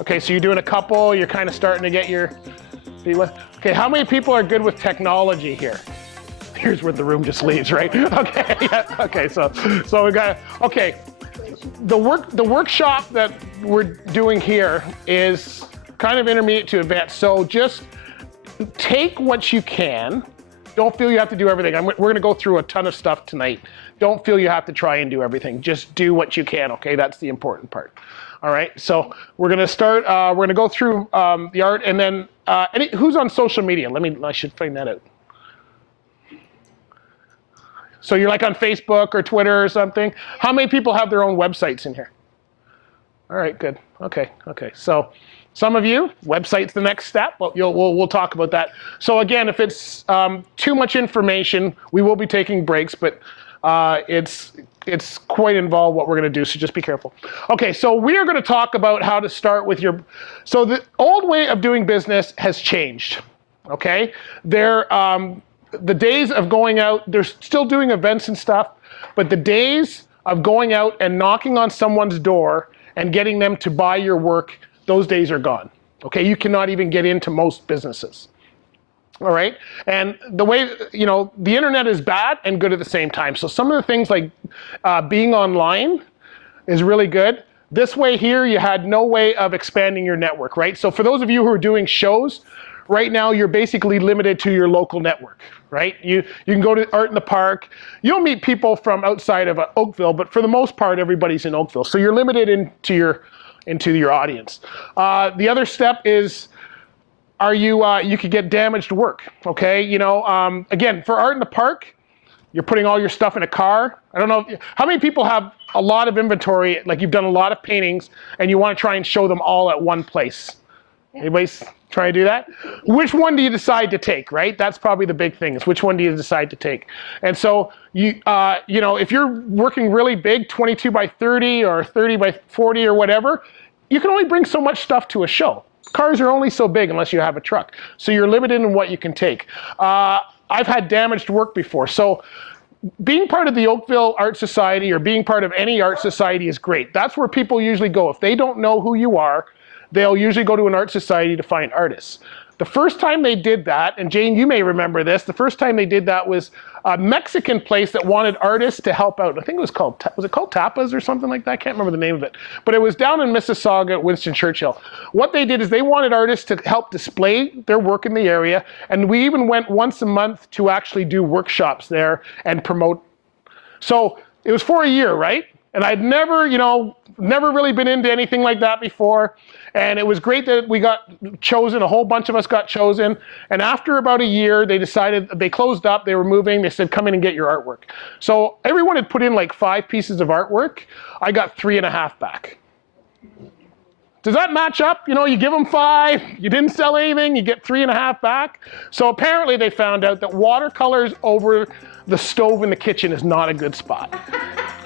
Okay, so you're doing a couple, you're kind of starting to get your, okay, how many people are good with technology here? Here's where the room just leaves, right? Okay, yeah, okay, so we got, okay, the workshop that we're doing here is kind of intermediate to advanced, so just take what you can. Don't feel you have to do everything. We're gonna go through a ton of stuff tonight. Don't feel you have to try and do everything. Just do what you can, okay? That's the important part. All right, so we're gonna start, we're gonna go through the art, and then, who's on social media? I should find that out. So you're like on Facebook or Twitter or something? How many people have their own websites in here? All right, good, okay. So some of you, website's the next step, but we'll talk about that. So again, if it's too much information, we will be taking breaks, but it's quite involved what we're gonna do, so just be careful. Okay, so we are gonna talk about how to start with your, so the old way of doing business has changed, okay? The days of going out, they're still doing events and stuff, but the days of going out and knocking on someone's door and getting them to buy your work, those days are gone, okay? You cannot even get into most businesses. All right, and the way, the internet is bad and good at the same time. So some of the things like being online is really good. This way here, you had no way of expanding your network, right? So for those of you who are doing shows, right now you're basically limited to your local network, right? You can go to Art in the Park. You'll meet people from outside of Oakville, but for the most part, everybody's in Oakville. So you're limited into your audience. The other step is, you could get damaged work, okay? Again, for Art in the Park, you're putting all your stuff in a car. I don't know, how many people have a lot of inventory, like you've done a lot of paintings, and you want to try and show them all at one place? Anybody's trying to do that? Which one do you decide to take, right? That's probably the big thing, is which one do you decide to take? And so, if you're working really big, 22 by 30 or 30 by 40 or whatever, you can only bring so much stuff to a show. Cars are only so big unless you have a truck. So you're limited in what you can take. I've had damaged work before. So being part of the Oakville Art Society or being part of any art society is great. That's where people usually go. If they don't know who you are, they'll usually go to an art society to find artists. The first time they did that, and Jane, you may remember this, the first time they did that was a Mexican place that wanted artists to help out. I think it was called Tapas or something like that? I can't remember the name of it. But it was down in Mississauga at Winston Churchill. What they did is they wanted artists to help display their work in the area, and we even went once a month to actually do workshops there and promote. So it was for a year, right? And I'd never really been into anything like that before. And it was great that we got chosen, a whole bunch of us got chosen. And after about a year, they decided, they closed up, they were moving, they said, come in and get your artwork. So everyone had put in like 5 pieces of artwork. I got 3.5 back. Does that match up? You give them 5, you didn't sell anything, you get 3.5 back. So apparently they found out that watercolors over the stove in the kitchen is not a good spot.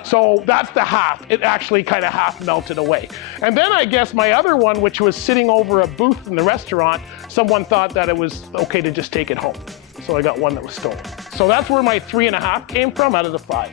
So that's the half. It actually kind of half melted away. And then I guess my other one, which was sitting over a booth in the restaurant, someone thought that it was okay to just take it home. So I got one that was stolen. So that's where my 3.5 came from out of the 5.